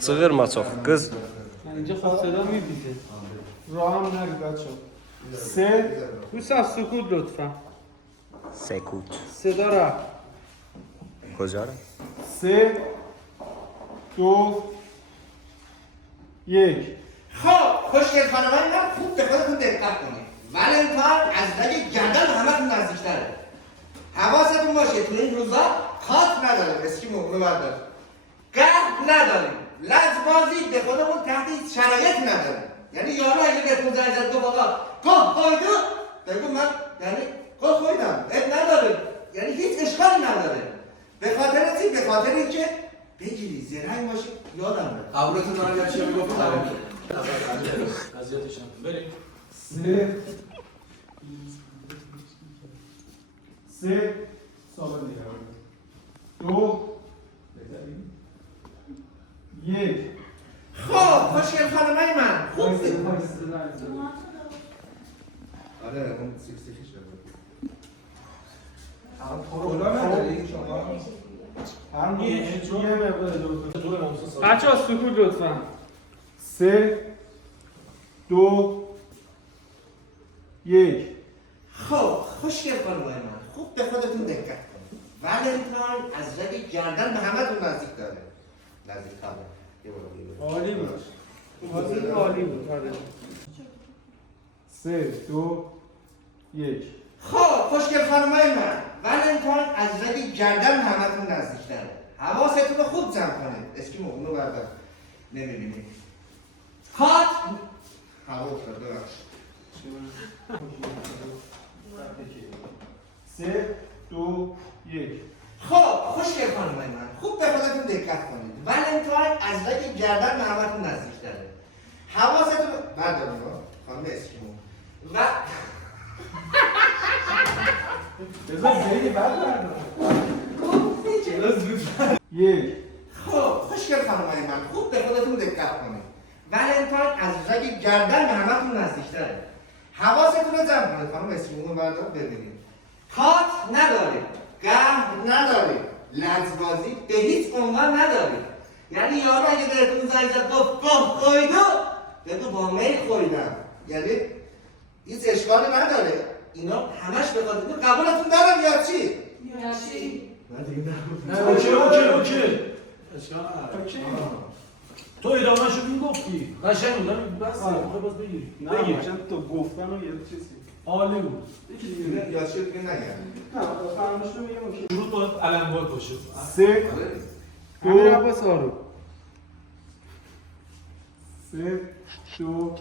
Çığırma çox qız. اینجا خب صدا میبیده راه هم نگید بچه سه دوستان سکوت لطفا Səkut. صدا رفت Kocaq. سه دو یک خب خوشگل خانمای من خوب به خودتون دقت کنید ولنتاین از رگ گردن همتون نزدیکتره حواستون باشه تو این روزا کات نداریم اسکیمو ببردار قهر نداریم لجبازی به خودمون تحت هیچ شرایطی نداریم یعنی یارو اگه بهتون زنگ زد گفت آقا گه خواهیدو بگو من یعنی گه خواهیدم اب نداریم یعنی هیچ اشکالی نداره به خاطر چی؟ به خاطر اینکه بگیری زرنگ باشی یادم بره قبولتون دارم یا چی میگفت قضیتشم بریم سه ثابت نگه دو یک خب خوشگل خانمای من خوب آره اون سیکسیکش بگو کلا نداری شما هم یه مقدار بچه ها سکوت لطفا سه دو یک خب خوشگل خانمای من خوب به خودتون دقت کنید ولنتاین از رگ گردن به همتون نزدیک داره نزدیک داره یه بار عالی بود بازی عالی بود آره. سه دو یک خب خوشگل خانمای من ولنتاین از رگ گردن به همتون نزدیک داره حواستون رو خوب جمع کنید اسکیمو اونو بردار نمیبینید کات هوا افتاد ببخشید سه دو یک خب خوشگل خانمای من خوب به خودتون دقت کنید ولنتاین از رگ گردن به همتون نزدیک داره حواستون بردارید خانم اسکیمو و بذار خیلی بد یک خب خوشگل خانمای من خوب به خودتون دقت کنید ولنتاین از رگ گردن به همتون نزدیک داره حواستون رو جمع کنید خانم اسکیمو رو بردار ببینید کات ندارید قهر ندارید لجبازی به هیچ عنوان ندارید یعنی یارو اگه بهتون زنگ زد گفت خواهیدو بگو با میل خوریدم یعنی هیچ اشکالی نداره اینا همش به خاطر قبولتون دارم یا چی؟ یا چی؟ اوکی تو ادامه شو میگفتی قشنگ بود بس میخوای باز بگیری بگیر چند تا گفتم و یه چیزی عالی بود یا چی دیگه نگم نه فراموش نمیگم شروع باید علم‌وار باشه سه امیر عباس آرو سه دو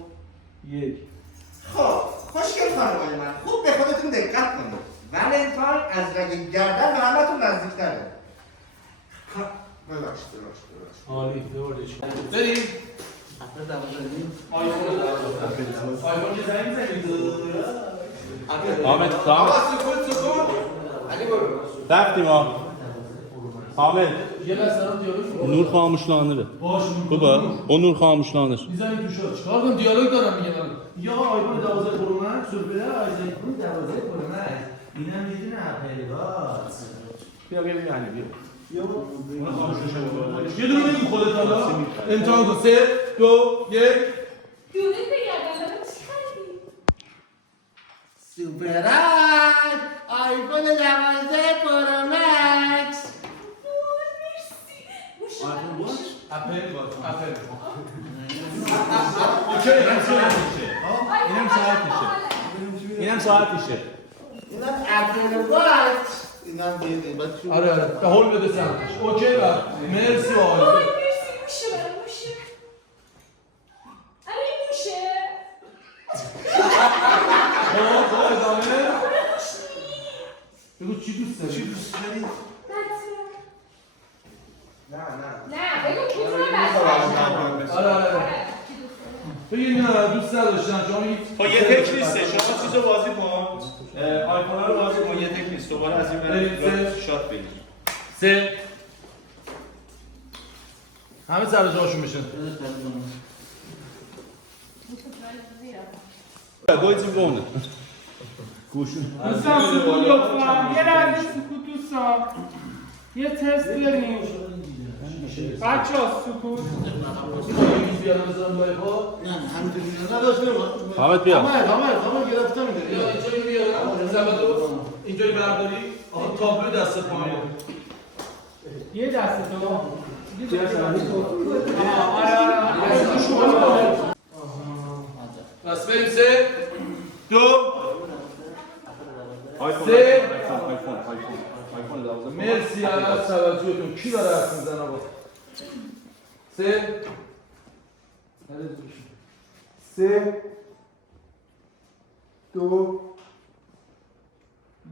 یک خب خوشگل خانمای من خوب به خودتون دقت کنید ولنتاین از رگ گردن به همتون نزدیک‌تره ببخشید عالی دوردش بریم آیفون که زنگ می‌زنید حامد آقا سلام سکوت علی برو رفتیم ها حامد یه لحظه دیالوگ نور خاموشlanır باش بابا o nur خاموشlanır میزنی تو شد چیکار کنم دیالوگ دارم میگم یا آیفون 12 پرو مکس سوپر آیفون 12 پرو مکس اینم یه دونه اپل بیا یعنی بیا یه دونه بگیم خودت حالا امتحان کن 3 2 1 دونه بگردم دارم چی خریدی؟ سوپرال آیفون 12 پرو مکس مرسی موش اپل اوکی اینم ساعتشه اینم اپل واچ اینم دیدیم بعد شو آره به هول بده سمتش اوکی بر مرسی و عالی آی مرسی موشه برای موشه الان این موشه خب ادامه موش بگو چی دوست داری؟ داری؟ نه بگو کی تو رو آره بگین نه دوست نداشتن شما میگید خب یه تک نیسته شما چیزو بازی کن آیفون رو بازی کن یه تک نیست دوباره از این برای شات بگیر 3 همه سر جاشون بشن Deutsche Wohnen. دوستان سکوت لطفا یه لحظه سکوت دوستان یه تست بریم بچه ها سکوت حامد بیا حامد گرفتم بیا اینجایی بیارم زبادو اینجایی برداری آقا تابلو دست پایین یه دست تو بس بریم 3 2 سه مرسی از توجهتون کی داره حرف میزنه آقا 3 3 2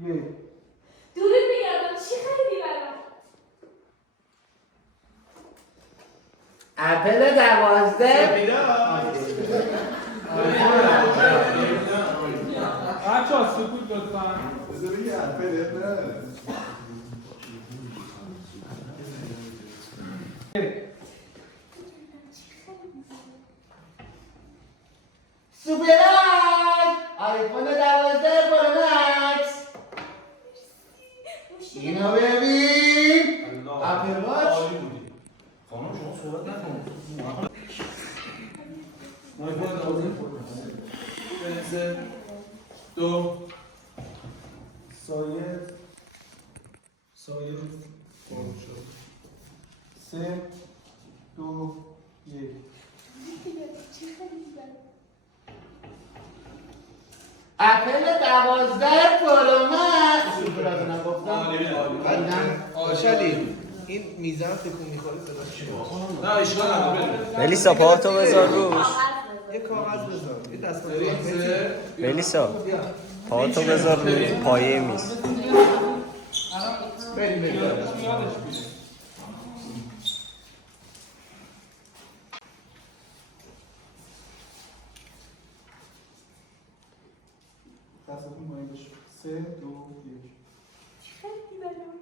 1 درود میگردم چی خریدی برام؟ اپل 12 بچه ها سکوت لطفا سوپرایز آیفون 12 پرو مکس اینو ببین اپل واچ خانم شما صحبت نکنید آیفون 12 بریم 3 2 سایه قرم شد 3 2 1 چی خریدی برام؟ اپل 12 پرو مکس سوپرایز نگفتم شدید این میزان تکون میخوره صدا نه اشکال نداره بریم ملیسا پاهاتو بذار روش یه کاغذ بذار یه دست بریم 3 ملیسا پاهاتو بذار روی پایه میز بریم یادش میره دستتون باید بشه 3 2 1 چی خریدی برام؟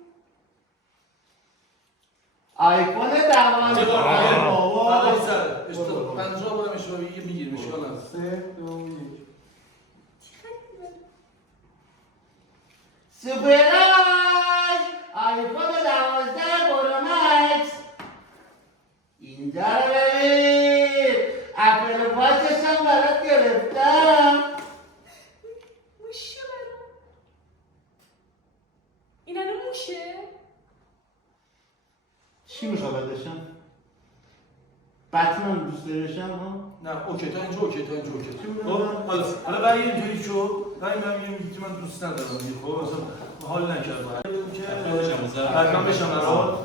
آیفون 12 بعد سر 50 بارم اشتباه میگیریم اشکال نداره 3 2 1 چی خریدی برام؟ سوپرایز آیفون 12 پرو مکس اینجا رو ببین اپل واچش هم برات گرفتم موشه برام؟ این الان موشه؟ چی میخواد داشتم؟ بتمن دوست داشتم ها؟ نه اوکی تا اینجا اوکی خب حالا برای اینجوری شو برای من میگم که من دوست ندارم خب مثلا حال نکردم که بتمن بشم برات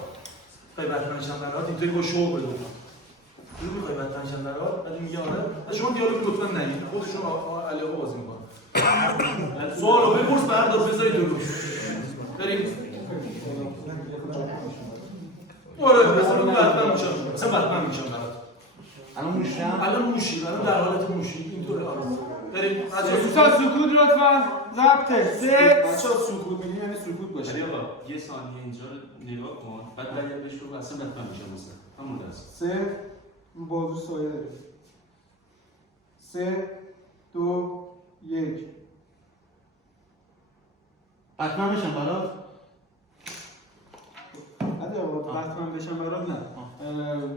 بتمن بشم برات اینطوری با شو بدون چجوری می‌خوای بتمن بشم برات بعد میگه آره شما دیالوگ لطفا نگید خودشون علیه بازی می‌کنن سوالو بپرس بردار بذارید رو بریم آره مثلا بتمن میشم مثلا بتمن میشم برات الان موشم؟ الان موشی الان در حالت موشی اینطوره بریم دوستان سکوت لطفا ضبطه 3 بچه‌ها سکوت میگی یعنی سکوت باشه. علی آقا یه ثانیه اینجا رو نگاه کن بعد برگرد بهش بگو اصلا بتمن میشم مثلا همون دست 3 رو بازو سایه داره 3 2 1 بتمن بشم برات؟ علی آقا بتمن بشم برات نه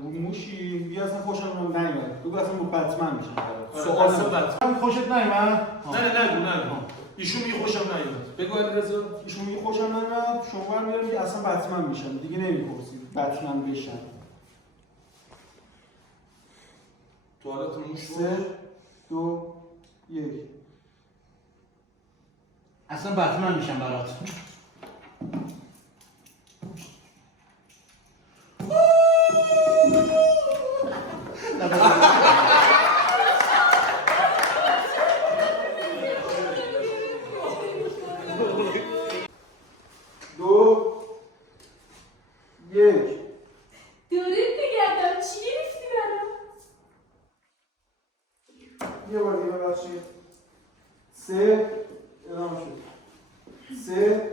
موشی بیا اصلا خوشم رو نیومد بگو اصلا با بتمن میشم برات سوال بتمن خوشت نیومد؟ نه ایشون میگه خوشم نیومد بگو علیرضا ایشون میگه خوشم نیومد شما هم میگه اصلا بتمن میشم دیگه نمیپرسید بتمن بشم توالت موش 3 2 1 اصلا بتمن میشم برات دو یک درود میگردم چی گرفتی برام؟ یه بار دیگه ببخشید 3 ادامه شد 3